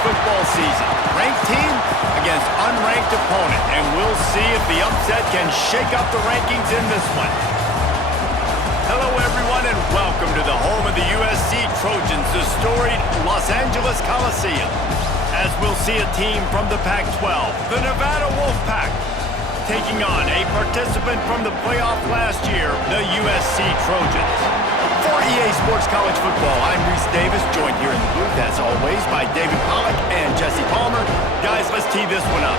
football season. Ranked team against unranked opponent, and we'll see if the upset can shake up the rankings in this one. Hello, everyone, and welcome to the home of the USC Trojans, the storied Los Angeles Coliseum. As we'll see a team from the Pac-12, the Nevada Wolfpack, taking on a participant from the playoff last year, the USC Trojans. For EA Sports College Football, I'm Reese Davis, joined here in the booth, as always, by David Pollack and Jesse Palmer. Guys, let's tee this one up.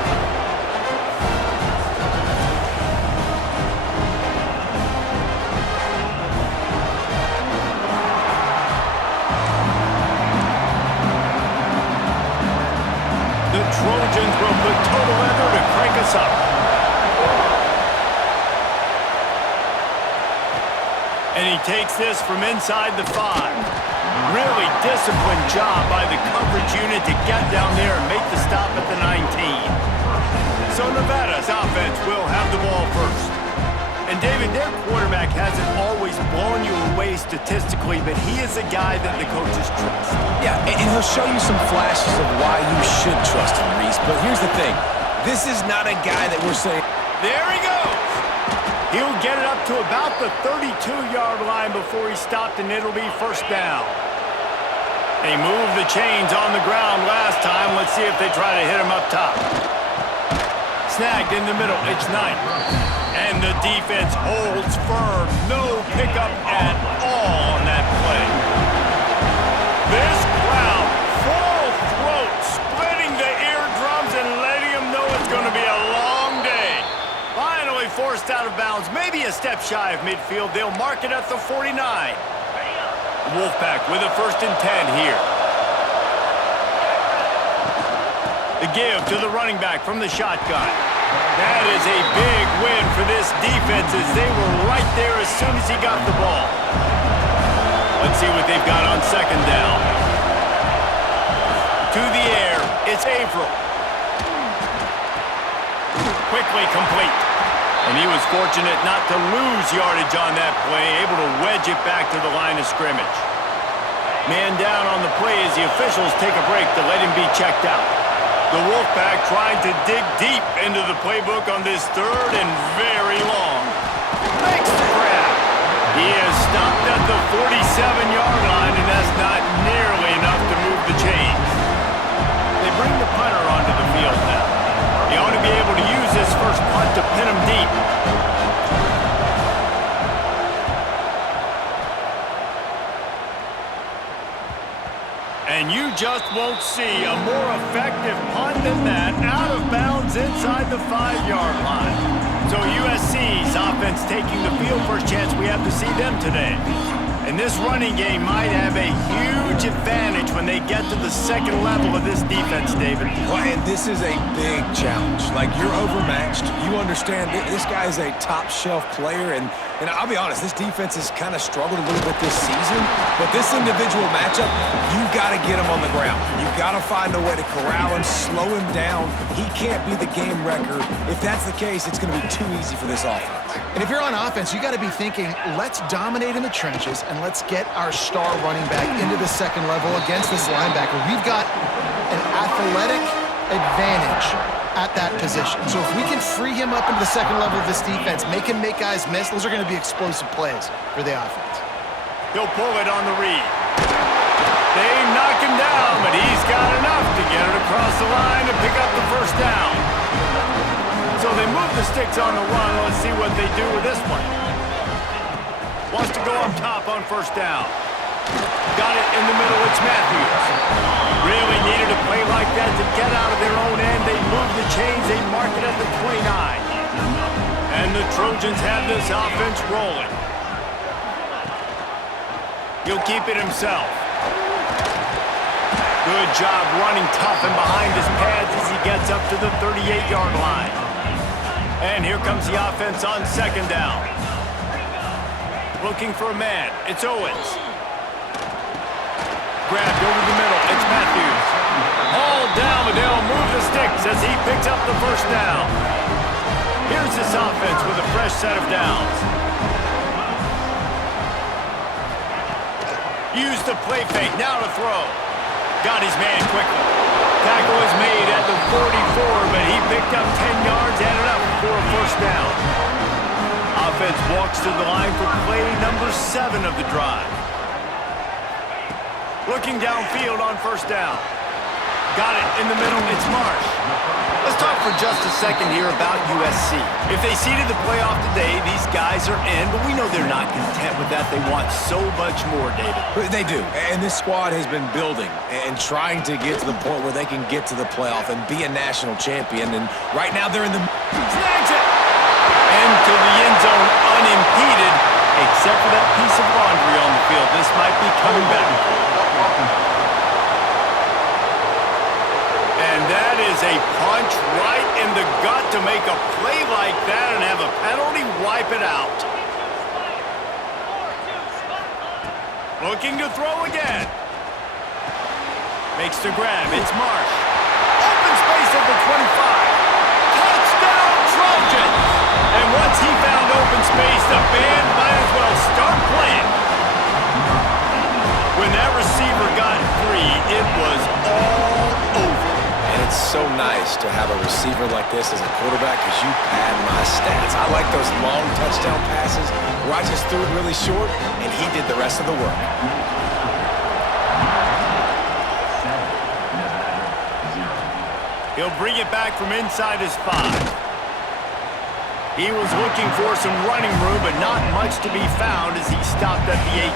The Trojans will put total effort to crank us up. And he takes this from inside the 5. Really disciplined job by the coverage unit to get down there and make the stop at the 19. So Nevada's offense will have the ball first. And David, their quarterback hasn't always blown you away statistically, but he is a guy that the coaches trust. Yeah, and he'll show you some flashes of why you should trust him, Reese. But here's the thing. This is not a guy that we're saying... There he goes! He'll get it up to about the 32-yard line before he stopped, and it'll be first down. They moved the chains on the ground last time. Let's see if they try to hit him up top. Snagged in the middle. It's Knight. And the defense holds firm. No pickup at all on that play. This crowd, full throat, splitting the eardrums and letting them know it's going to be a long day. Finally forced out of bounds, maybe a step shy of midfield. They'll mark it at the 49. Wolfpack with a 1st and 10 here. The give to the running back from the shotgun. That is a big win for this defense as they were right there as soon as he got the ball. Let's see what they've got on 2nd down. To the air, it's Averill. Quickly complete. And he was fortunate not to lose yardage on that play, able to wedge it back to the line of scrimmage. Man down on the play as the officials take a break to let him be checked out. The Wolfpack trying to dig deep into the playbook on this 3rd and very long. Makes the grab. He is stopped at the 47-yard line, and that's not nearly enough to move the chains. They bring the punter onto the field now. He ought to be able to use this first punt to pin him deep. And you just won't see a more effective punt than that, out of bounds inside the 5-yard line. So USC's offense taking the field, first chance we have to see them today. And this running game might have a huge advantage when they get to the 2nd level of this defense, David. Well, and this is a big challenge. Like, you're overmatched. You understand this guy is a top-shelf player, and I'll be honest, this defense has kind of struggled a little bit this season, but this individual matchup, you got to get him on the ground. You got to find a way to corral him, slow him down. He can't be the game wrecker. If that's the case, it's going to be too easy for this offense. And if you're on offense, you got to be thinking, let's dominate in the trenches and let's get our star running back into the 2nd level against this linebacker. We've got an athletic advantage at that position. So if we can free him up into the 2nd level of this defense, make him make guys miss, those are going to be explosive plays for the offense. He'll pull it on the read. They knock him down, but he's got enough to get it across the line to pick up the 1st down. So they move the sticks on the run. Let's see what they do with this one. Wants to go up top on 1st down. Got it in the middle. It's Matthews. Really needed a play like that to get out of their own end. They move the chains. They mark it at the 29. And the Trojans have this offense rolling. He'll keep it himself. Good job running tough and behind his pads as he gets up to the 38-yard line. And here comes the offense on 2nd down. Looking for a man. It's Owens. Grabbed over the middle. It's Matthews. Hauled down, but they'll move the sticks as he picks up the 1st down. Here's this offense with a fresh set of downs. Used the play fake. Now to throw. Got his man quickly. Tackle was made at the 44, but he picked up 10 yards, added up for a first down. Offense walks to the line for play number 7 of the drive. Looking downfield on first down. Got it in the middle. It's Marsh. Let's talk for just a second here about USC. If they seeded the playoff today, these guys are in, but we know they're not content with that. They want so much more, David. They do, and this squad has been building and trying to get to the point where they can get to the playoff and be a national champion, and right now they're in the... Snags it! Into the end zone unimpeded, except for that piece of laundry on the field. This might be coming back. And that is a punch right in the gut to make a play like that and have a penalty wipe it out. Looking to throw again. Makes the grab. It's Marsh. Open space at the 25. Touchdown, Trojans! And once he found open space, the band might as well start playing. When that receiver got free, it was all over. And it's so nice to have a receiver like this as a quarterback because you pad my stats. I like those long touchdown passes where I just threw it really short and he did the rest of the work. He'll bring it back from inside his 5. He was looking for some running room, but not much to be found as he stopped at the 18.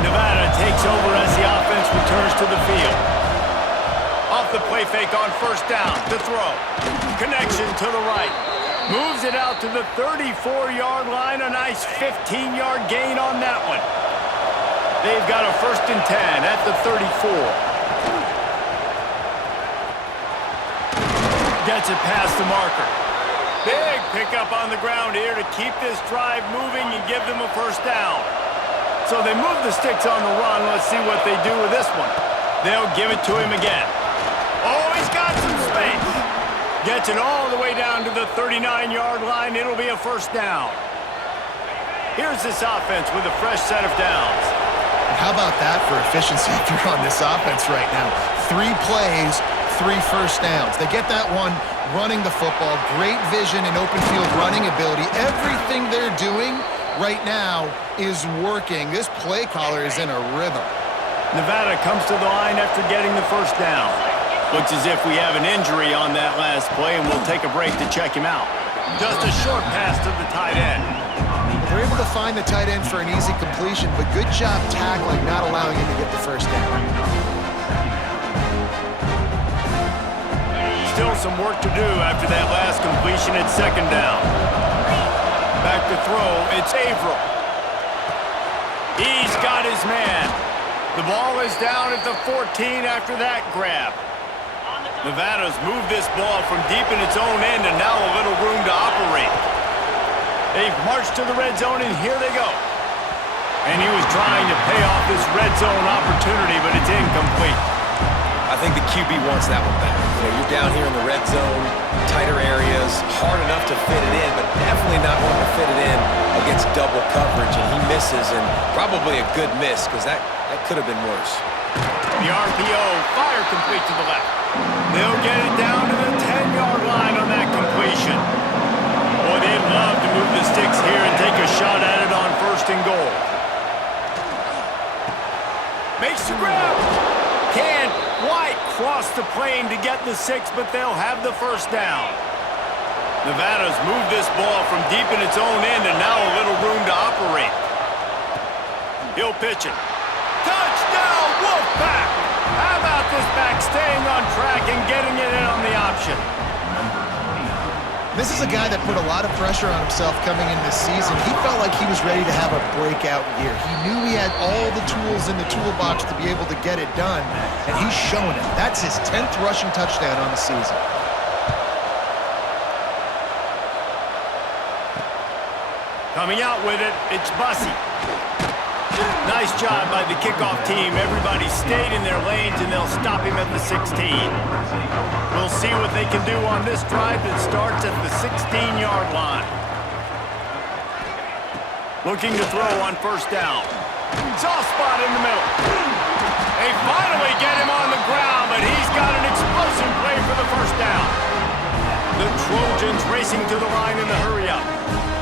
Nevada takes over as the offense returns to the field. Off the play fake on first down to throw. Connection to the right. Moves it out to the 34-yard line. A nice 15-yard gain on that one. They've got a 1st and 10 at the 34. Gets it past the marker. Big pickup on the ground here to keep this drive moving and give them a first down. So they move the sticks on the run. Let's see what they do with this one. They'll give it to him again. Oh, he's got some space. Gets it all the way down to the 39-yard line. It'll be a first down. Here's this offense with a fresh set of downs. How about that for efficiency if you're on this offense right now? 3 plays, 3 first downs. They get that one running the football, great vision and open field running ability. Everything they're doing right now is working. This play caller is in a rhythm. Nevada comes to the line after getting the first down. Looks as if we have an injury on that last play, and we'll take a break to check him out. Just a short pass to the tight end. They're able to find the tight end for an easy completion, but good job tackling, not allowing him to get the first down. Still some work to do after that last completion at second down. Back to throw, it's Averill. He's got his man. The ball is down at the 14 after that grab. Nevada's moved this ball from deep in its own end and now a little room to operate. They've marched to the red zone and here they go. And he was trying to pay off this red zone opportunity, but it's incomplete. I think the QB wants that one back. You know, you're down here in the red zone, tighter areas, hard enough to fit it in, but definitely not wanting to fit it in against double coverage, and he misses, and probably a good miss because that could have been worse. The RPO, fire complete to the left. They'll get it down to the 10-yard line on that completion. Boy, they'd love to move the sticks here and take a shot at it on 1st and goal. Makes the grab. Can White cross the plane to get the 6, but they'll have the first down. Nevada's moved this ball from deep in its own end and now a little room to operate. He'll pitch it. Touchdown, Wolfpack! How about this back staying on track and getting it in on the option? This is a guy that put a lot of pressure on himself coming in this season. He felt like he was ready to have a breakout year. He knew he had all the tools in the toolbox to be able to get it done, and he's showing it. That's his 10th rushing touchdown on the season. Coming out with it, it's Bussey. Nice job by the kickoff team. Everybody stayed in their lanes, and they'll stop him at the 16. We'll see what they can do on this drive that starts at the 16-yard line. Looking to throw on first down. Soft spot in the middle. They finally get him on the ground, but he's got an explosive play for the first down. The Trojans racing to the line in the hurry-up.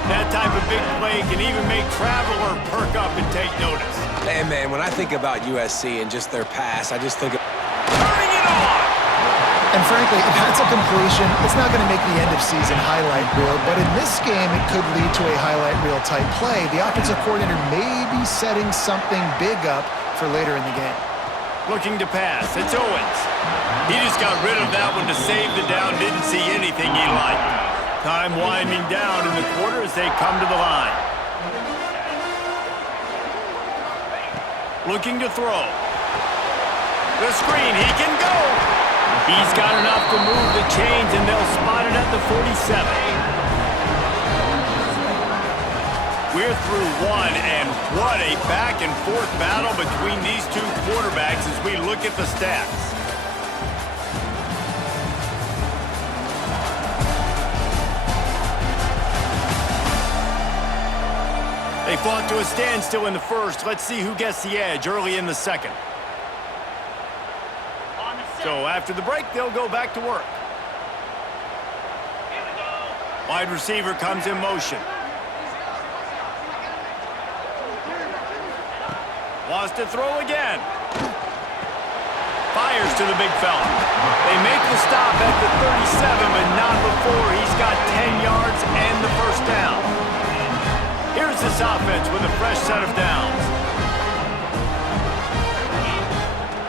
That type of big play can even make Traveler perk up and take notice. Hey, man, when I think about USC and just their pass, I just think of... Turning it on! And frankly, if that's a completion, it's not going to make the end-of-season highlight reel, but in this game, it could lead to a highlight reel-type play. The offensive coordinator may be setting something big up for later in the game. Looking to pass. It's Owens. He just got rid of that one to save the down. Didn't see anything he liked. Time winding down in the quarter as they come to the line. Looking to throw. The screen. He can go. He's got enough to move the chains, and they'll spot it at the 47. We're through one, and what a back-and-forth battle between these two quarterbacks as we look at the stats. They fought to a standstill in the first. Let's see who gets the edge early in the second. So after the break, they'll go back to work. Wide receiver comes in motion. Wants to throw again. Fires to the big fella. They make the stop at the 37, but not before he's got 10 yards and the first down. Here's this offense with a fresh set of downs.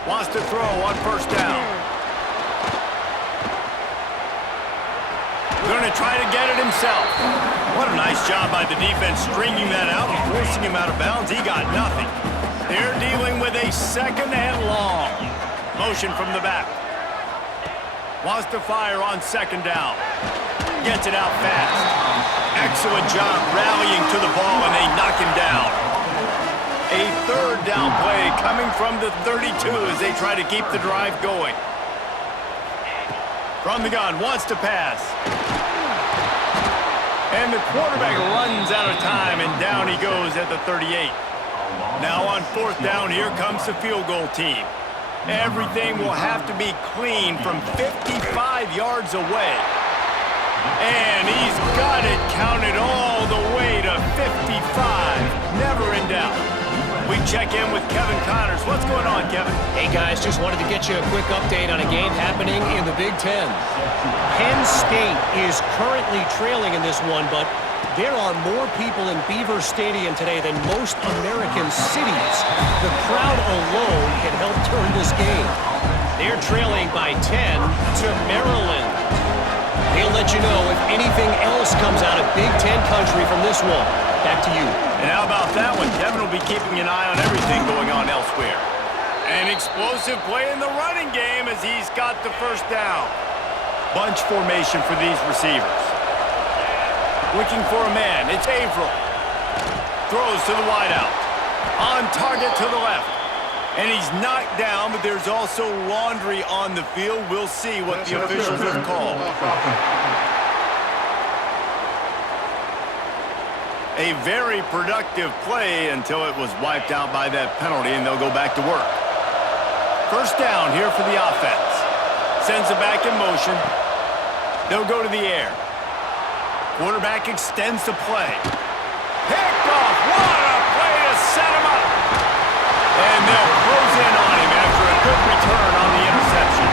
Wants to throw on first down. Going to try to get it himself. What a nice job by the defense stringing that out and forcing him out of bounds. He got nothing. They're dealing with a second and long. Motion from the back. Wants to fire on second down. Gets it out fast. Excellent job rallying to the ball, and they knock him down. A third down play coming from the 32 as they try to keep the drive going. From the gun, wants to pass. And the quarterback runs out of time, and down he goes at the 38. Now on fourth down, here comes the field goal team. Everything will have to be clean from 55 yards away. And he's got it counted all the way to 55. Never in doubt. We check in with Kevin Connors. What's going on, Kevin? Hey, guys, just wanted to get you a quick update on a game happening in the Big Ten. Penn State is currently trailing in this one, but there are more people in Beaver Stadium today than most American cities. The crowd alone can help turn this game. They're trailing by 10 to Maryland. He'll let you know if anything else comes out of Big Ten country from this one. Back to you. And how about that one? Kevin will be keeping an eye on everything going on elsewhere. An explosive play in the running game as he's got the first down. Bunch formation for these receivers. Looking for a man. It's Averill. Throws to the wideout. On target to the left. And he's knocked down, but there's also laundry on the field. We'll see what the officials have called. A very productive play until it was wiped out by that penalty, and they'll go back to work. First down here for the offense. Sends it back in motion. They'll go to the air. Quarterback extends the play. Picked off. What a play to set him up. And they'll close in on him after a good return on the interception.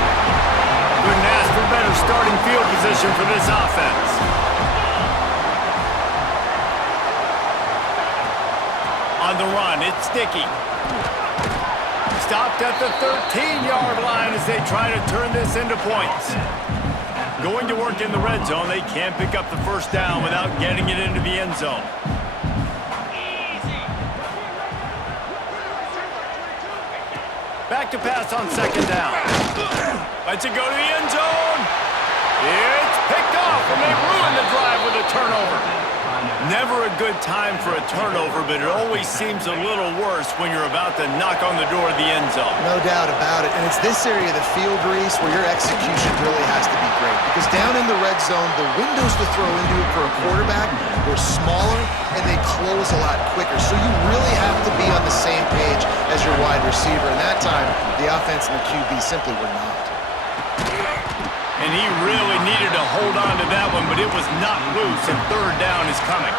Couldn't ask for better starting field position for this offense. On the run, it's Sticky. Stopped at the 13-yard line as they try to turn this into points. Going to work in the red zone, they can't pick up the first down without getting it into the end zone. Back to pass on second down. Lets it go to the end zone. It's picked off, and they ruin the drive with a turnover. Never a good time for a turnover, but it always seems a little worse when you're about to knock on the door of the end zone. No doubt about it. And it's this area of the field, Reese, where your execution really has to be great. Because down in the red zone, the windows to throw into it for a quarterback were smaller, and they close a lot quicker. So you really have to be be on the same page as your wide receiver. And that time, the offense and the QB simply were not. And he really needed to hold on to that one, but it was not loose, and third down is coming.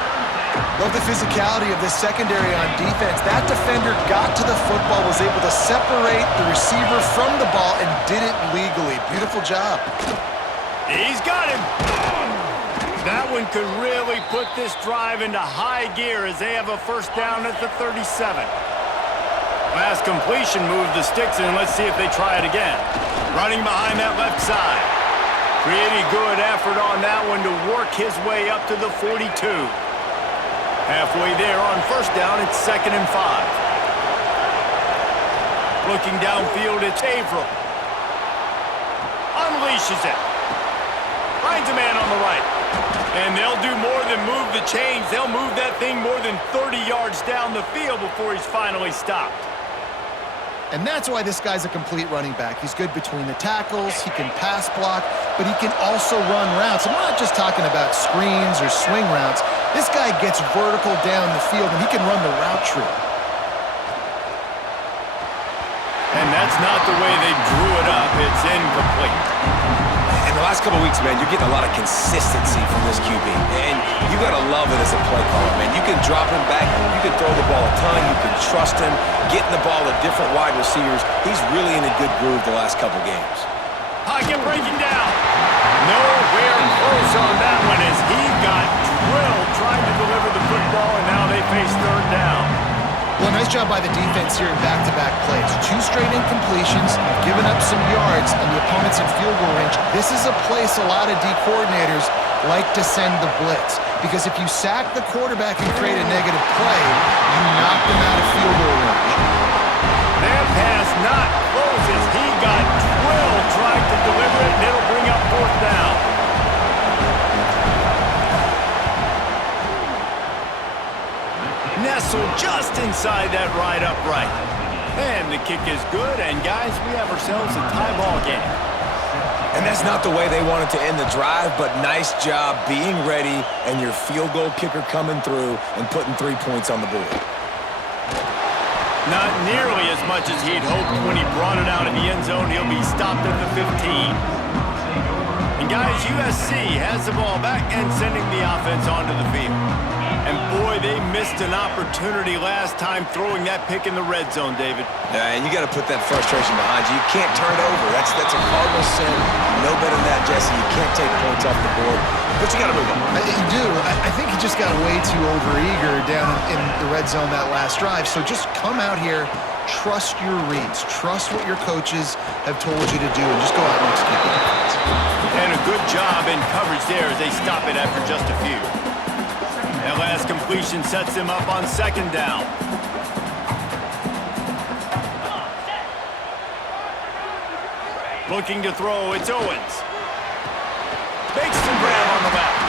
Love the physicality of this secondary on defense. That defender got to the football, was able to separate the receiver from the ball, and did it legally. Beautiful job. He's got him. That one could really put this drive into high gear as they have a first down at the 37. Last completion moved the sticks, and let's see if they try it again. Running behind that left side. Pretty good effort on that one to work his way up to the 42. Halfway there on first down, it's 2nd and 5. Looking downfield, it's Averill. Unleashes it. Finds a man on the right. And they'll do more than move the chains. They'll move that thing more than 30 yards down the field before he's finally stopped. And that's why this guy's a complete running back. He's good between the tackles, he can pass block, but he can also run routes. I'm not just talking about screens or swing routes. This guy gets vertical down the field, and he can run the route tree. And that's not the way they drew it up. It's incomplete. In the last couple of weeks, man, you're getting a lot of consistency from this QB. And you got to love it as a play caller, man. You can drop him back. You can throw the ball a ton. You can trust him. Getting the ball to different wide receivers. He's really in a good groove the last couple games. Pocket breaking down. Nowhere close on that one as he got drilled trying to deliver the football, and now they face third down. Well, nice job by the defense here in back-to-back plays. 2 straight incompletions, giving up some yards, and the opponent's in field goal range. This is a place a lot of D coordinators like to send the blitz, because if you sack the quarterback and create a negative play, you knock them out of field goal range. That pass not close as he got drilled trying to deliver it, and it'll bring up fourth down. Nestled just inside that right upright. And the kick is good, and guys, we have ourselves a tie ball game. And that's not the way they wanted to end the drive, but nice job being ready and your field goal kicker coming through and putting 3 points on the board. Not nearly as much as he'd hoped when he brought it out in the end zone. He'll be stopped at the 15. And guys, USC has the ball back and sending the offense onto the field. And boy, they missed an opportunity last time throwing that pick in the red zone, David. And you got to put that frustration behind you. You can't turn it over. That's a cardinal sin. You know better than that, Jesse. You can't take points off the board. But you got to move on. You do. I think he just got way too overeager down in the red zone that last drive. So just come out here, trust your reads, trust what your coaches have told you to do, and just go out and execute the offense. And a good job in coverage there as they stop it after just a few. That last completion sets him up on 2nd down. Looking to throw, it's Owens. Makes the grab on the left.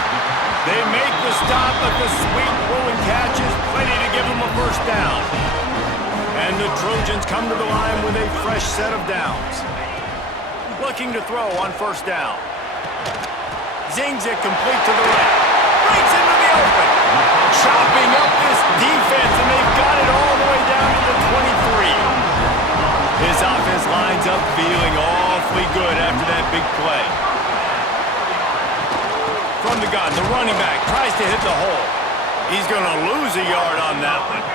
They make the stop, but the sweet throw and catch is plenty to give them a first down. And the Trojans come to the line with a fresh set of downs. Looking to throw on first down. Zings it complete to the right. Breaks into the open. Chopping up this defense, and they've got it all the way down to the 23. His offense lines up feeling awfully good after that big play. From the gun, the running back tries to hit the hole. He's going to lose a yard on that one.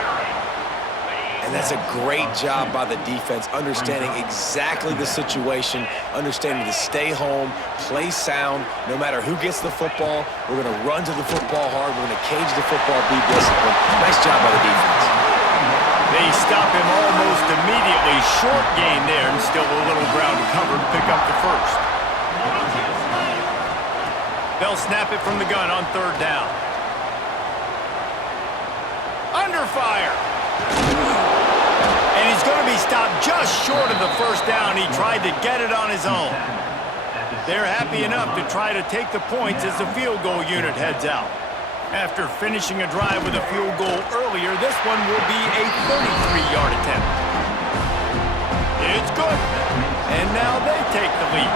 And that's a great job by the defense, understanding exactly the situation, understanding to stay home, play sound, no matter who gets the football. We're going to run to the football hard. We're going to cage the football, be disciplined. Nice job by the defense. They stop him almost immediately. Short gain there, and still a little ground to cover to pick up the first. They'll snap it from the gun on 3rd down. Under fire. And he's going to be stopped just short of the first down. He tried to get it on his own. They're happy enough to try to take the points as the field goal unit heads out. After finishing a drive with a field goal earlier, this one will be a 33-yard attempt. It's good. And now they take the lead.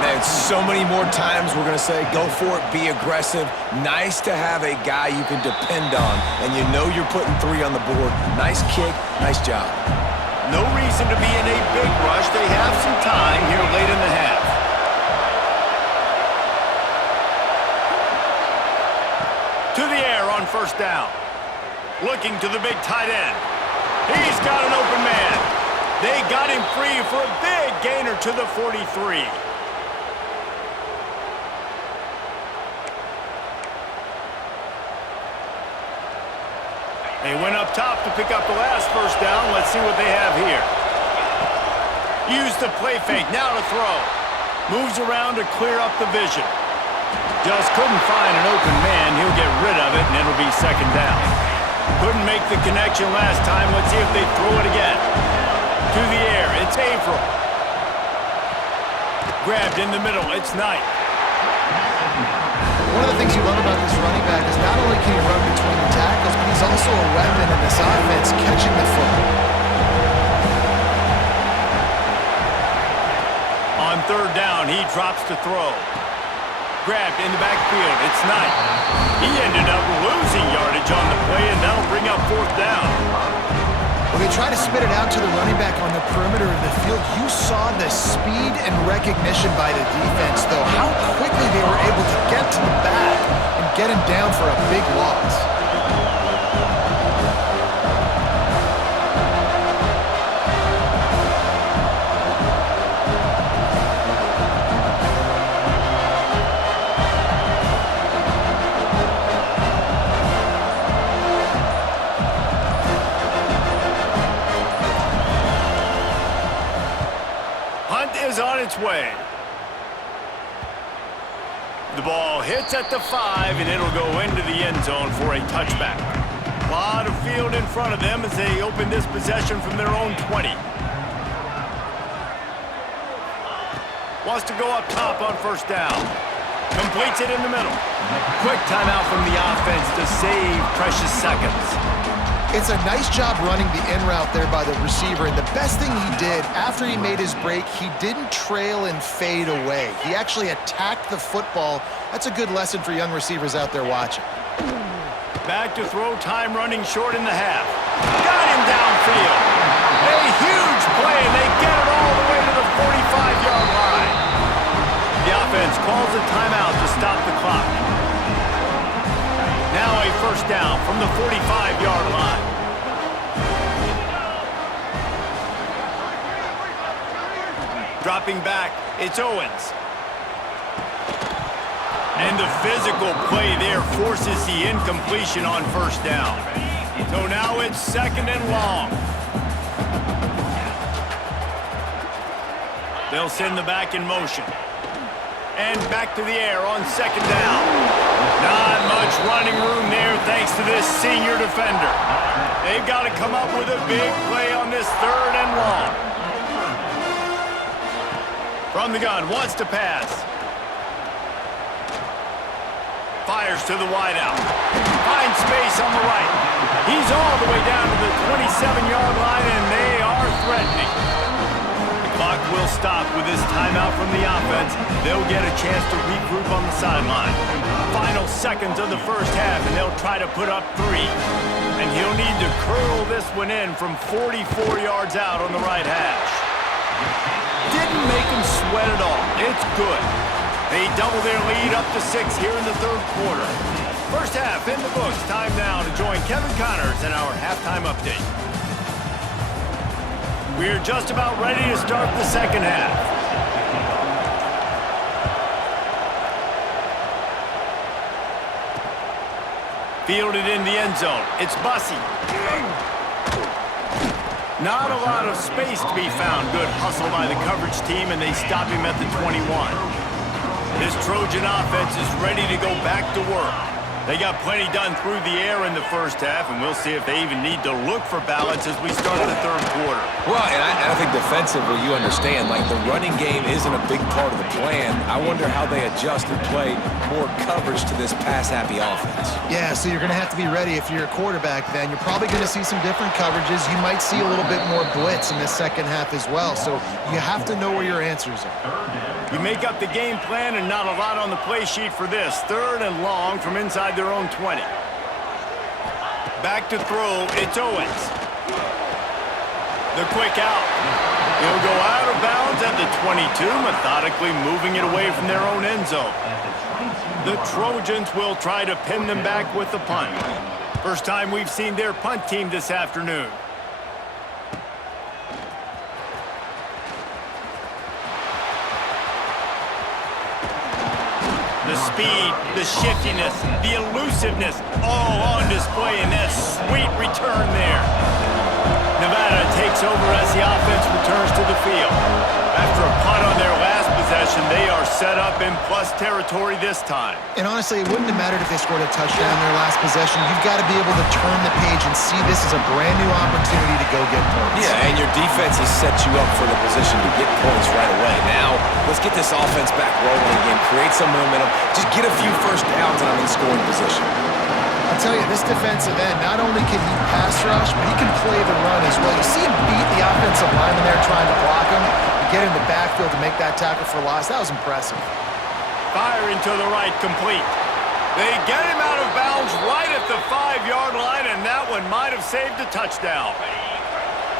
Man, so many more times we're going to say, go for it, be aggressive. Nice to have a guy you can depend on, and you know you're putting 3 on the board. Nice kick, nice job. No reason to be in a big rush. They have some time here late in the half. To the air on first down. Looking to the big tight end. He's got an open man. They got him free for a big gainer to the 43. They went up top to pick up the last first down. Let's see what they have here. Use the play fake. Now to throw. Moves around to clear up the vision. Just couldn't find an open man. He'll get rid of it, and it'll be second down. Couldn't make the connection last time. Let's see if they throw it again. To the air. It's Averill. Grabbed in the middle. It's Knight. One of the things you love about this running back is not only can he run between the tackles, but he's also a weapon in this offense catching the football. On third down, he drops to throw. Grabbed in the backfield. It's Knight. He ended up losing yardage on the play, and that'll bring up fourth down. When they try to spit it out to the running back on the perimeter of the field, you saw the speed and recognition by the defense, though, how quickly they were able to get to the back and get him down for a big loss. Is on its way. The ball hits at the 5, and it'll go into the end zone for a touchback. A lot of field in front of them as they open this possession from their own 20. Wants to go up top on first down. Completes it in the middle. Quick timeout from the offense to save precious seconds. It's a nice job running the in route there by the receiver, and the best thing he did after he made his break, he didn't trail and fade away. He actually attacked the football. That's a good lesson for young receivers out there watching. Back to throw, time running short in the half. Got him downfield. A huge play, and they get it all the way to the 45-yard line. The offense calls a timeout to stop the clock. Now a first down from the 45-yard line. Dropping back, it's Owens. And the physical play there forces the incompletion on first down. So now it's second and long. They'll send the back in motion. And back to the air on second down. Not much running room there thanks to this senior defender. They've got to come up with a big play on this third and long. From the gun, wants to pass. Fires to the wideout. Finds space on the right. He's all the way down to the 27-yard line, and they are threatening. The clock will stop with this timeout from the offense. They'll get a chance to regroup on the sideline. Final seconds of the first half, and they'll try to put up 3. And he'll need to curl this one in from 44 yards out on the right hash. Didn't make him sweat at all. It's good. They double their lead up to 6 here in the third quarter. First half in the books. Time now to join Kevin Connors in our halftime update. We're just about ready to start the second half. Fielded in the end zone. It's Bussey. Not a lot of space to be found. Good hustle by the coverage team, and they stop him at the 21. This Trojan offense is ready to go back to work. They got plenty done through the air in the first half, and we'll see if they even need to look for balance as we start the third quarter. Well, and I think defensively, you understand, like the running game isn't a big part of the plan. I wonder how they adjust and play more coverage to this pass-happy offense. Yeah, so you're going to have to be ready if you're a quarterback then. You're probably going to see some different coverages. You might see a little bit more blitz in the second half as well. So you have to know where your answers are. You make up the game plan and not a lot on the play sheet for this. Third and long from inside their own 20. Back to throw, it's Owens. The quick out. He'll go out of bounds at the 22, methodically moving it away from their own end zone. The Trojans will try to pin them back with the punt. First time we've seen their punt team this afternoon. The speed, the shiftiness, the elusiveness, all on display in that sweet return there. Nevada takes over as the offense returns to the field. After a punt on their last possession, they are set up in plus territory this time. And honestly, it wouldn't have mattered if they scored a touchdown in their last possession. You've got to be able to turn the page and see this as a brand new opportunity to go get points. Yeah, and your defense has set you up for the position to get points right away. Now, let's get this offense back rolling again, create some momentum, just get a few first downs and I'm in scoring position. I'll tell you, this defensive end, not only can he pass rush, but he can play the run as well. You see him beat the offensive lineman there trying to block him and get in the backfield to make that tackle for loss. That was impressive. Firing to the right, complete. They get him out of bounds right at the 5-yard line, and that one might have saved a touchdown.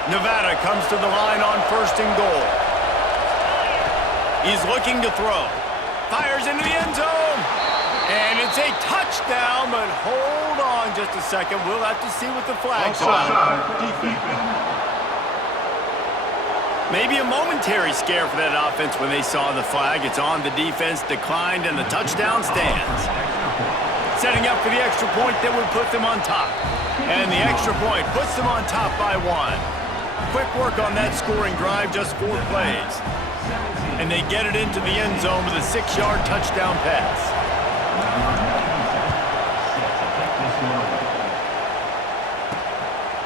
Nevada comes to the line on first and goal. He's looking to throw. Fires into the end zone. And it's a touchdown, but hold on just a second. We'll have to see what the flag's about. Maybe a momentary scare for that offense when they saw the flag. It's on, the defense declined, and the touchdown stands. Setting up for the extra point that would put them on top. And the extra point puts them on top by 1. Quick work on that scoring drive, just 4 plays. And they get it into the end zone with a 6-yard touchdown pass.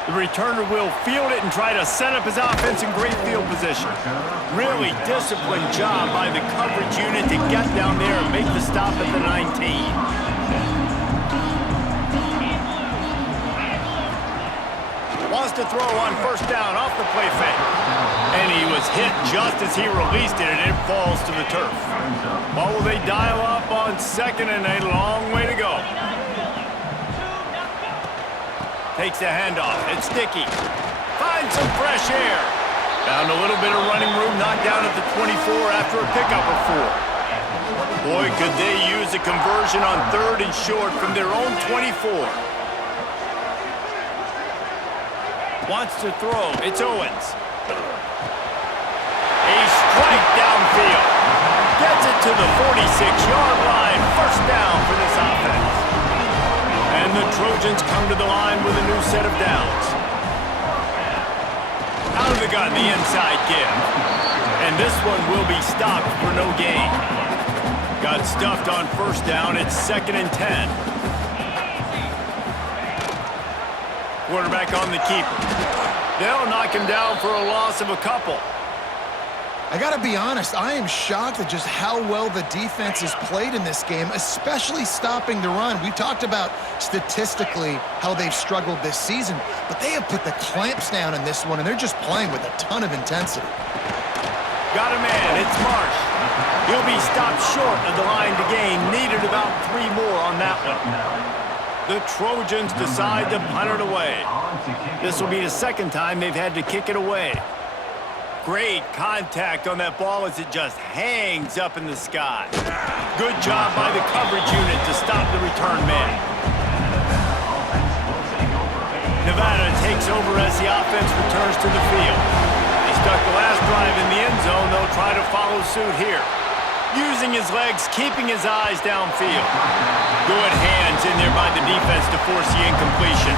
The returner will field it and try to set up his offense in great field position. Really disciplined job by the coverage unit to get down there and make the stop at the 19. Wants to throw on first down off the play fake. And he was hit just as he released it, and it falls to the turf. What will they dial up on second, and a long way to go? Takes the handoff. It's sticky. Finds some fresh air. Found a little bit of running room, knocked down at the 24 after a pickup of 4. Boy, could they use a conversion on third and short from their own 24. Wants to throw. It's Owens. A strike downfield. Gets it to the 46-yard line. First down for this offense. And the Trojans come to the line with a new set of downs. Out of the gun, the inside give. And this one will be stopped for no gain. Got stuffed on first down. It's 2nd and 10. Quarterback on the keeper. They'll knock him down for a loss of a couple. I got to be honest, I am shocked at just how well the defense has played in this game, especially stopping the run. We talked about statistically how they've struggled this season, but they have put the clamps down in this one, and they're just playing with a ton of intensity. Got a man, it's Marsh. He'll be stopped short of the line to gain. Needed about 3 more on that one. The Trojans decide to punt it away. This will be the second time they've had to kick it away. Great contact on that ball as it just hangs up in the sky. Good job by the coverage unit to stop the return man. Nevada takes over as the offense returns to the field. They stuck the last drive in the end zone. They'll try to follow suit here. Using his legs, keeping his eyes downfield. Good hands in there by the defense to force the incompletion.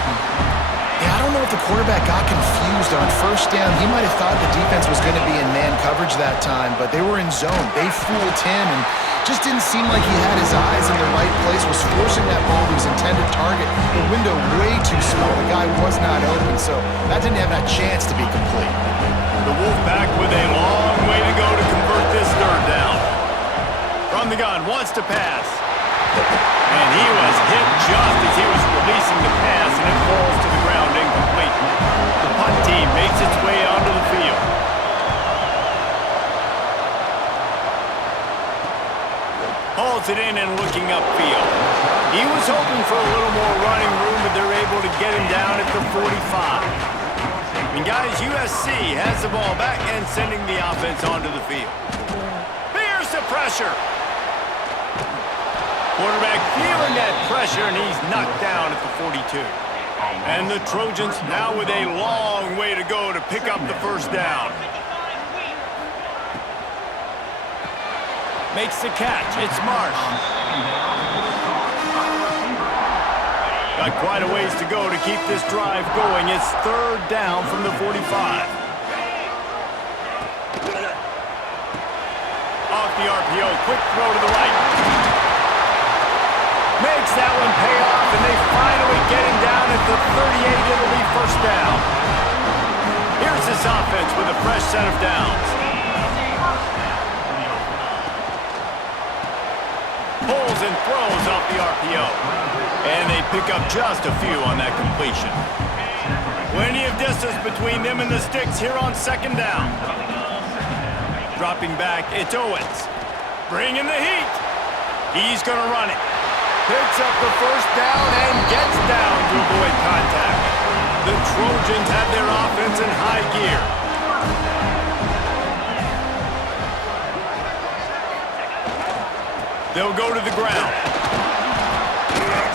Yeah, I don't know if the quarterback got confused on first down. He might have thought the defense was going to be in man coverage that time, but they were in zone. They fooled him and just didn't seem like he had his eyes in the right place, was forcing that ball to his intended target. The window way too small. The guy was not open, so that didn't have that chance to be complete. The Wolfpack with a long way to go to convert this third down. From the gun, wants to pass. And he was hit just as he was releasing the pass, and it falls to the ground incomplete. The punt team makes its way onto the field. Hauls it in and looking upfield. He was hoping for a little more running room, but they're able to get him down at the 45. And guys, USC has the ball back and sending the offense onto the field. Here's the pressure. Quarterback feeling that pressure, and he's knocked down at the 42. And the Trojans now with a long way to go to pick up the first down. Makes the catch. It's Marsh. Got quite a ways to go to keep this drive going. It's third down from the 45. Off the RPO, quick throw to the right. Makes that one pay off, and they finally get him down at the 38. It'll be first down. Here's this offense with a fresh set of downs. Pulls and throws off the RPO. And they pick up just a few on that completion. Plenty of distance between them and the sticks here on second down. Dropping back, it's Owens. Bringing the heat. He's going to run it. Picks up the first down and gets down to avoid contact. The Trojans have their offense in high gear. They'll go to the ground.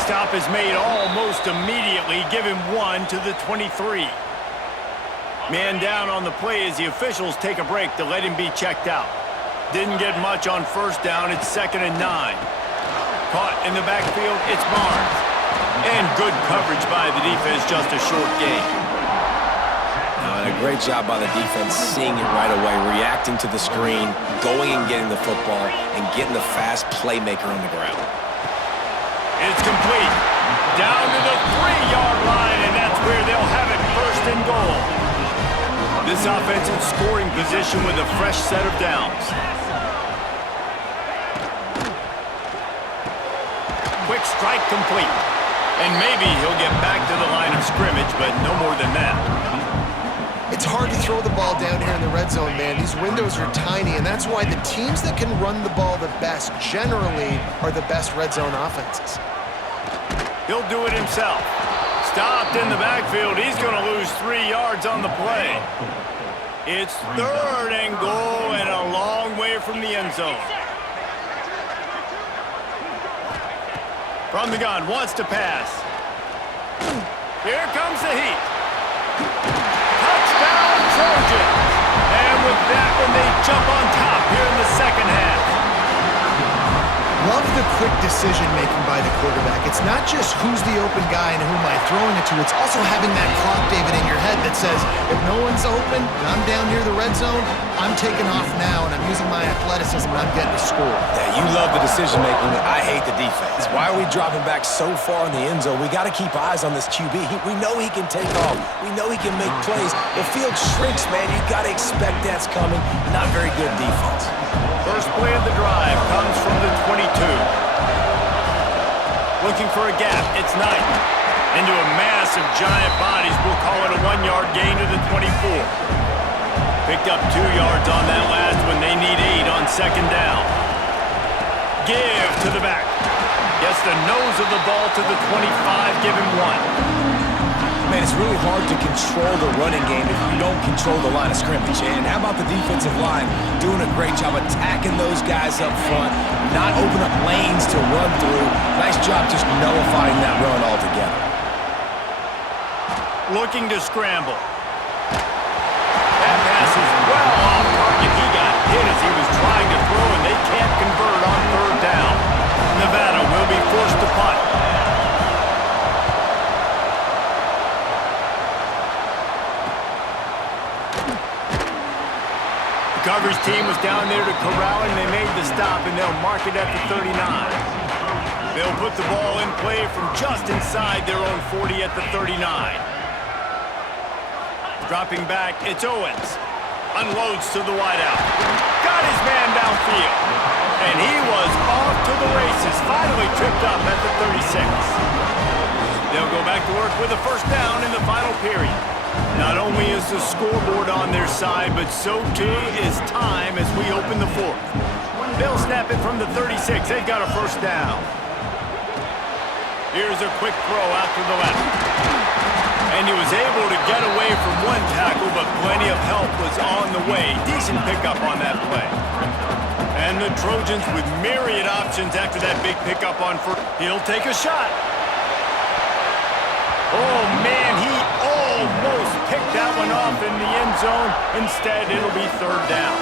Stop is made almost immediately. Give him one to the 23. Man down on the play as the officials take a break to let him be checked out. Didn't get much on first down. It's 2nd and 9. Caught in the backfield, it's Barnes. And good coverage by the defense, just a short gain. And a great job by the defense seeing it right away, reacting to the screen, going and getting the football, and getting the fast playmaker on the ground. It's complete. Down to the 3-yard line, and that's where they'll have it, first and goal. This offense in scoring position with a fresh set of downs. Quick strike complete. And maybe he'll get back to the line of scrimmage, but no more than that. It's hard to throw the ball down here in the red zone, man. These windows are tiny, and that's why the teams that can run the ball the best generally are the best red zone offenses. He'll do it himself. Stopped in the backfield. He's going to lose 3 yards on the play. It's third and goal and a long way from the end zone. From the gun, wants to pass. Here comes the heat. Touchdown, Trojans. And with that one, they jump on top here in the second half. Love the quick decision-making by the quarterback. It's not just who's the open guy and who am I throwing it to. It's also having that clock, David, in your head that says, if no one's open and I'm down near the red zone, I'm taking off now and I'm using my athleticism and I'm getting a score. Yeah, you love the decision-making. I hate the defense. Why are we dropping back so far in the end zone? We got to keep eyes on this QB. We know he can take off. We know he can make plays. The field shrinks, man. You got to expect that's coming. Not very good defense. First play of the drive comes from the 22. Looking for a gap. It's Knight. Into a mass of giant bodies. We'll call it a 1-yard gain to the 24. Picked up 2 yards on that last one. They need 8 on second down. Give to the back. Gets the nose of the ball to the 25. Give him 1. Man, it's really hard to control the running game if you don't control the line of scrimmage. And how about the defensive line doing a great job attacking those guys up front, not open up lanes to run through. Nice job just nullifying that run altogether. Looking to scramble. That pass is well off target. He got hit as he was trying to throw, and they can't convert on third down. Nevada will be forced to punt. coverage team was down there to corral him. They made the stop, and they'll mark it at the 39. They'll put the ball in play from just inside their own 40 at the 39. Dropping back, it's Owens. Unloads to the wideout. Got his man downfield. And he was off to the races. Finally tripped up at the 36. They'll go back to work with a first down in the final period. Not only is the scoreboard on their side, but so too is time as we open the fourth. They'll snap it from the 36. They've got a first down. Here's a quick throw out to the left. And he was able to get away from one tackle, but plenty of help was on the way. Decent pickup on that play. And the Trojans with myriad options after that big pickup on first. He'll take a shot. Oh, man, he almost picked that one off in the end zone. Instead, it'll be third down.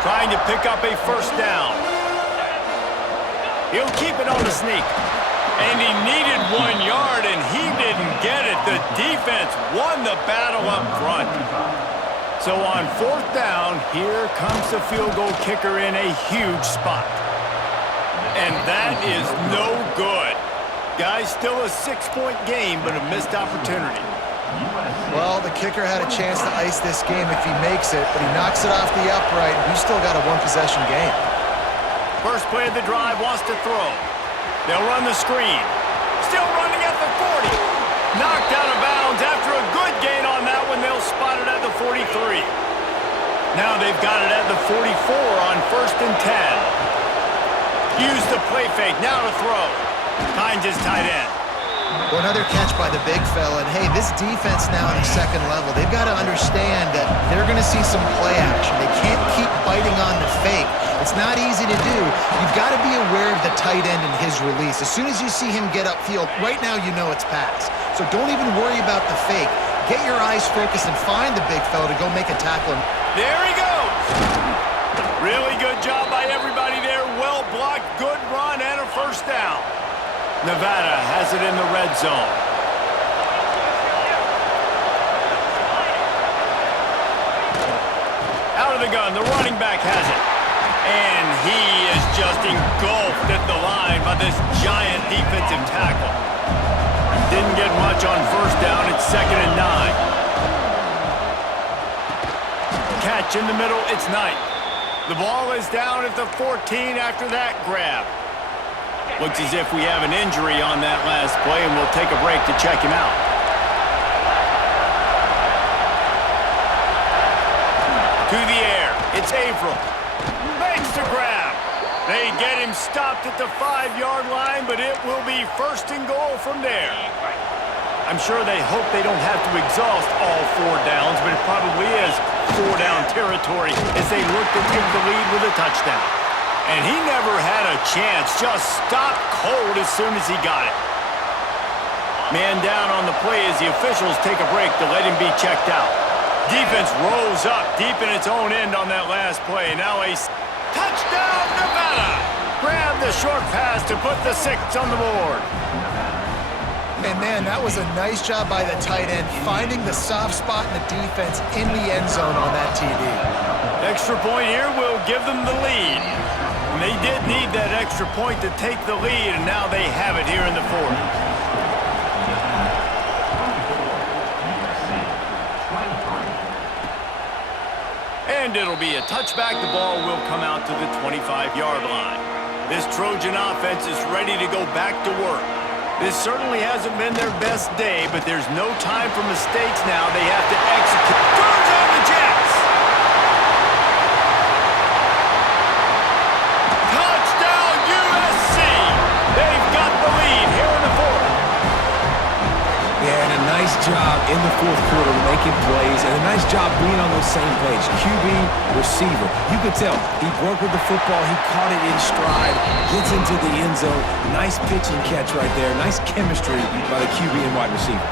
Trying to pick up a first down. He'll keep it on the sneak. And he needed 1 yard, and he didn't get it. The defense won the battle up front. So on fourth down, here comes the field goal kicker in a huge spot. And that is no good. Guys, still a 6-point game, but a missed opportunity. Well, the kicker had a chance to ice this game if he makes it, but he knocks it off the upright. We've still got a one-possession game. First play of the drive wants to throw. They'll run the screen. Still running at the 40. Knocked out of bounds after a good gain on that one. They'll spot it at the 43. Now they've got it at the 44 on first and 10. Use the play fake. Now to throw. Finds his tight end. Well, another catch by the big fella. And, hey, this defense now in the second level, they've got to understand that they're going to see some play action. They can't keep biting on the fake. It's not easy to do. You've got to be aware of the tight end and his release. As soon as you see him get upfield, right now you know it's pass. So don't even worry about the fake. Get your eyes focused and find the big fella to go make a tackle. There he goes. Really good job by everybody there. Well blocked, good run, and a first down. Nevada has it in the red zone. Out of the gun, the running back has it. And he is just engulfed at the line by this giant defensive tackle. Didn't get much on first down. It's 2nd and 9. Catch in the middle. It's Knight. The ball is down at the 14 after that grab. Looks as if we have an injury on that last play, and we'll take a break to check him out. To the air. It's Averill. Makes the grab. They get him stopped at the 5-yard line, but it will be first and goal from there. I'm sure they hope they don't have to exhaust all 4 downs, but it probably is 4-down territory as they look to take the lead with a touchdown. And he never had a chance, just stopped cold as soon as he got it. Man down on the play as the officials take a break to let him be checked out. Defense rolls up deep in its own end on that last play. Now a touchdown, Nevada! Grab the short pass to put the 6 on the board. And, man, that was a nice job by the tight end, finding the soft spot in the defense in the end zone on that TD. Extra point here will give them the lead. And they did need that extra point to take the lead, and now they have it here in the fourth. And it'll be a touchback. The ball will come out to the 25-yard line. This Trojan offense is ready to go back to work. This certainly hasn't been their best day, but there's no time for mistakes now. They have to execute. Throws on the Jets! Touchdown, USC! They've got the lead here in the fourth. Yeah, and a nice job in the fourth quarter making plays, and a nice job being on the same page. QB, receiver. You could tell he worked with the football, he caught it in stride, gets into the end zone. Nice pitch and catch right there. Nice chemistry by the QB and wide receiver.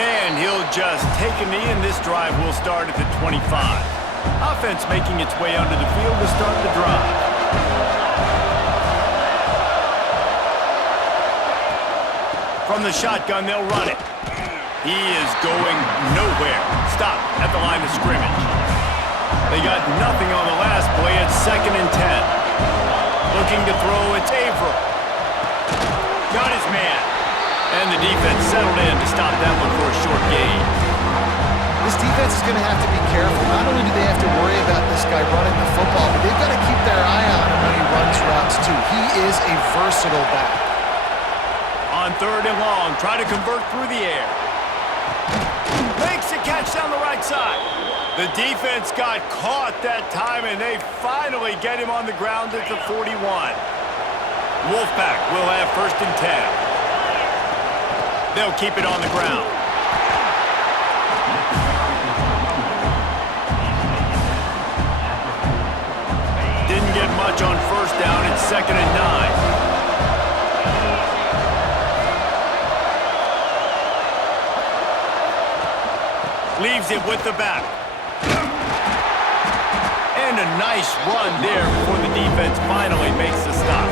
And he'll just take a knee, and this drive will start at the 25. Offense making its way onto the field to start the drive. From the shotgun, they'll run it. He is going nowhere. Stop at the line of scrimmage. They got nothing on the last play. It's 2nd and 10. Looking to throw, it's Averill. Got his man. And the defense settled in to stop that one for a short gain. This defense is going to have to be careful. Not only do they have to worry about this guy running the football, but they've got to keep their eye on him when he runs routes too. He is a versatile back. On 3rd and long, try to convert through the air. Makes a catch down the right side. The defense got caught that time, and they finally get him on the ground at the 41. Wolfpack will have 1st and 10. They'll keep it on the ground. Didn't get much on 1st down. It's 2nd and 9. Leaves it with the back. And a nice run there before the defense finally makes the stop.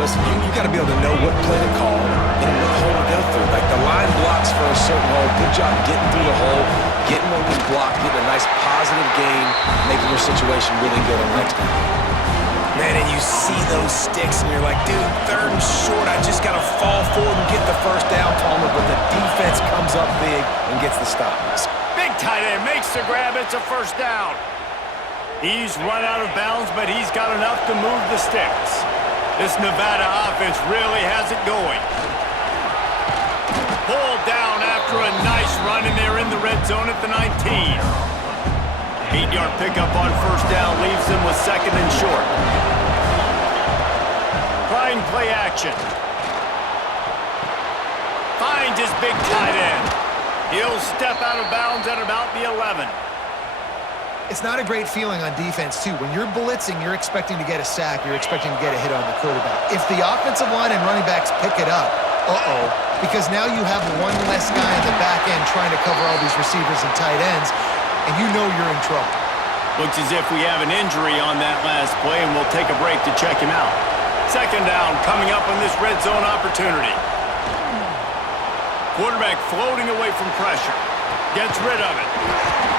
Listen, you got to be able to know what play to call and what hole to go through. Like the line blocks for a certain hole. Good job getting through the hole, getting on this block, getting a nice positive gain, making your situation really good on the next down. Man, and you see those sticks, and you're like, dude, 3rd and short. I just got to fall forward and get the 1st down, Palmer. But the defense comes up big and gets the stop. Big tight end makes the grab. It's a 1st down. He's run out of bounds, but he's got enough to move the sticks. This Nevada offense really has it going. Pulled down after a nice run, and they're in the red zone at the 19. 8-yard pickup on 1st down leaves them with 2nd and short. Trying play action. Finds his big tight end. He'll step out of bounds at about the 11. It's not a great feeling on defense, too. When you're blitzing, you're expecting to get a sack. You're expecting to get a hit on the quarterback. If the offensive line and running backs pick it up, because now you have one less guy in the back end trying to cover all these receivers and tight ends, and you know you're in trouble. Looks as if we have an injury on that last play, and we'll take a break to check him out. 2nd down coming up on this red zone opportunity. Quarterback floating away from pressure. Gets rid of it.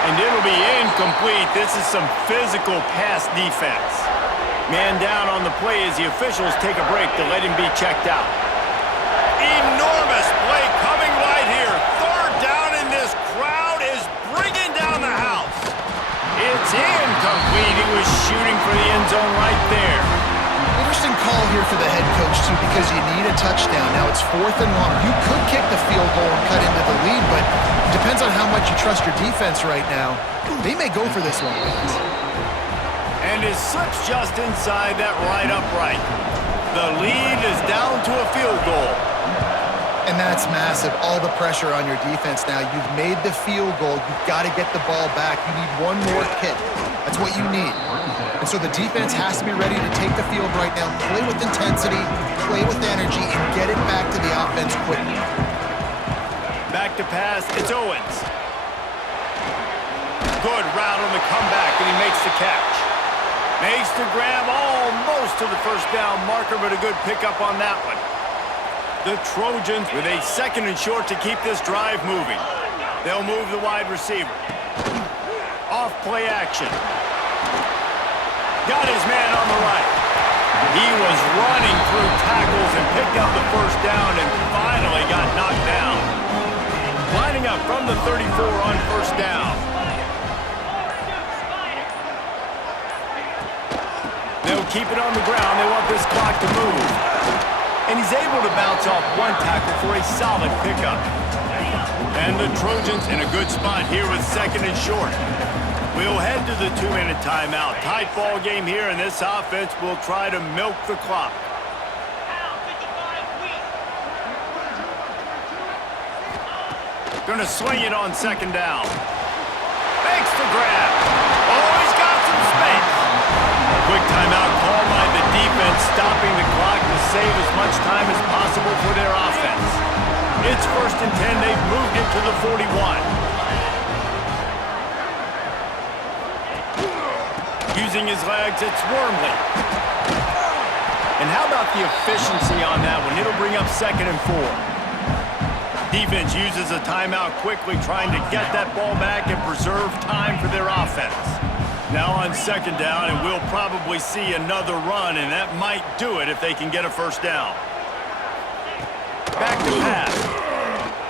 And it'll be incomplete. This is some physical pass defense. Man down on the play as the officials take a break to let him be checked out. Enormous play coming right here. 3rd down, and this crowd is bringing down the house. It's incomplete. He was shooting for the end zone right there. Interesting call here for the head coach, too, because you need a touchdown. Now it's 4th and long. You could kick the field goal and cut into the lead, but it depends on how much you trust your defense right now. They may go for this one. And it slips just inside that right upright. The lead is down to a field goal. And that's massive. All the pressure on your defense now. You've made the field goal. You've got to get the ball back. You need one more kick. That's what you need. And so the defense has to be ready to take the field right now, play with intensity, play with energy, and get it back to the offense quickly. Back to pass. It's Owens. Good route on the comeback, and he makes the catch. Makes the grab almost to the 1st down marker, but a good pickup on that one. The Trojans with a 2nd and short to keep this drive moving. They'll move the wide receiver. Off play action. Got his man on the right. He was running through tackles and picked up the 1st down and finally got knocked down. Lining up from the 34 on 1st down. They'll keep it on the ground. They want this clock to move. And he's able to bounce off one tackle for a solid pickup. And the Trojans in a good spot here with 2nd and short. We'll head to the 2-minute timeout. Tight ball game here, and this offense will try to milk the clock. Gonna swing it on 2nd down. Makes the grab. Oh, he's got some space. Quick timeout call by the defense, stopping the clock to save as much time as possible for their offense. It's 1st and 10. They've moved it to the 41. Using his legs, it's Wormley. And how about the efficiency on that one? It'll bring up 2nd and 4. Defense uses a timeout quickly, trying to get that ball back and preserve time for their offense. Now on 2nd down, and we'll probably see another run, and that might do it if they can get a 1st down. Back to pass.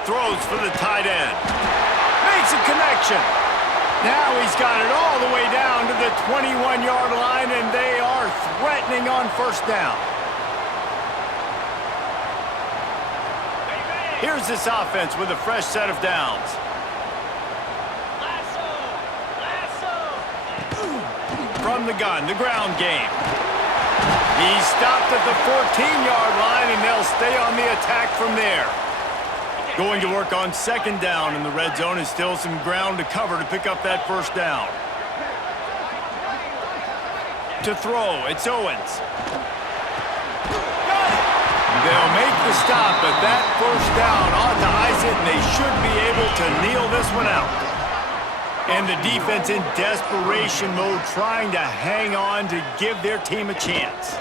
Throws for the tight end. Makes a connection. Now he's got it all the way down to the 21-yard line, and they are threatening on 1st down. Here's this offense with a fresh set of downs. From the gun, the ground game. He's stopped at the 14-yard line, and they'll stay on the attack from there. Going to work on 2nd down in the red zone, and still some ground to cover to pick up that 1st down. To throw, it's Owens. They'll make the stop, but that 1st down ought to ice it, and they should be able to kneel this one out. And the defense in desperation mode, trying to hang on to give their team a chance.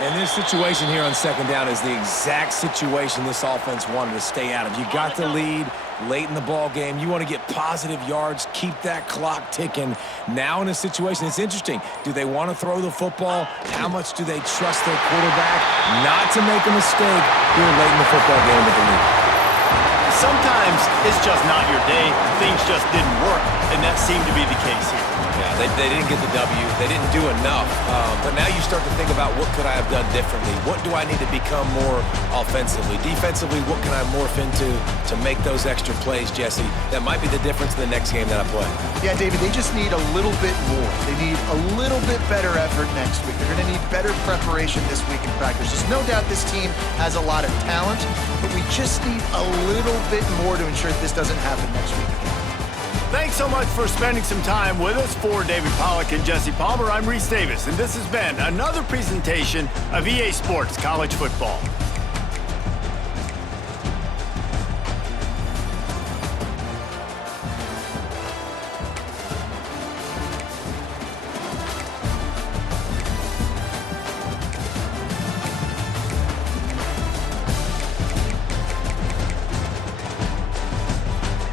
And this situation here on 2nd down is the exact situation this offense wanted to stay out of. You got the lead late in the ball game. You want to get positive yards, keep that clock ticking. Now in a situation, it's interesting. Do they want to throw the football? How much do they trust their quarterback not to make a mistake here late in the football game with the lead? Sometimes it's just not your day. Things just didn't work, and that seemed to be the case here. Yeah, they didn't get the W. They didn't do enough. But now you start to think about, what could I have done differently? What do I need to become more offensively? Defensively, what can I morph into to make those extra plays, Jesse? That might be the difference in the next game that I play. Yeah, David, they just need a little bit more. They need a little bit better effort next week. They're going to need better preparation this week in practice. There's no doubt this team has a lot of talent, but we just need a little bit more to ensure that this doesn't happen next week again. Thanks so much for spending some time with us. For David Pollack and Jesse Palmer, I'm Reese Davis, and this has been another presentation of EA Sports College Football.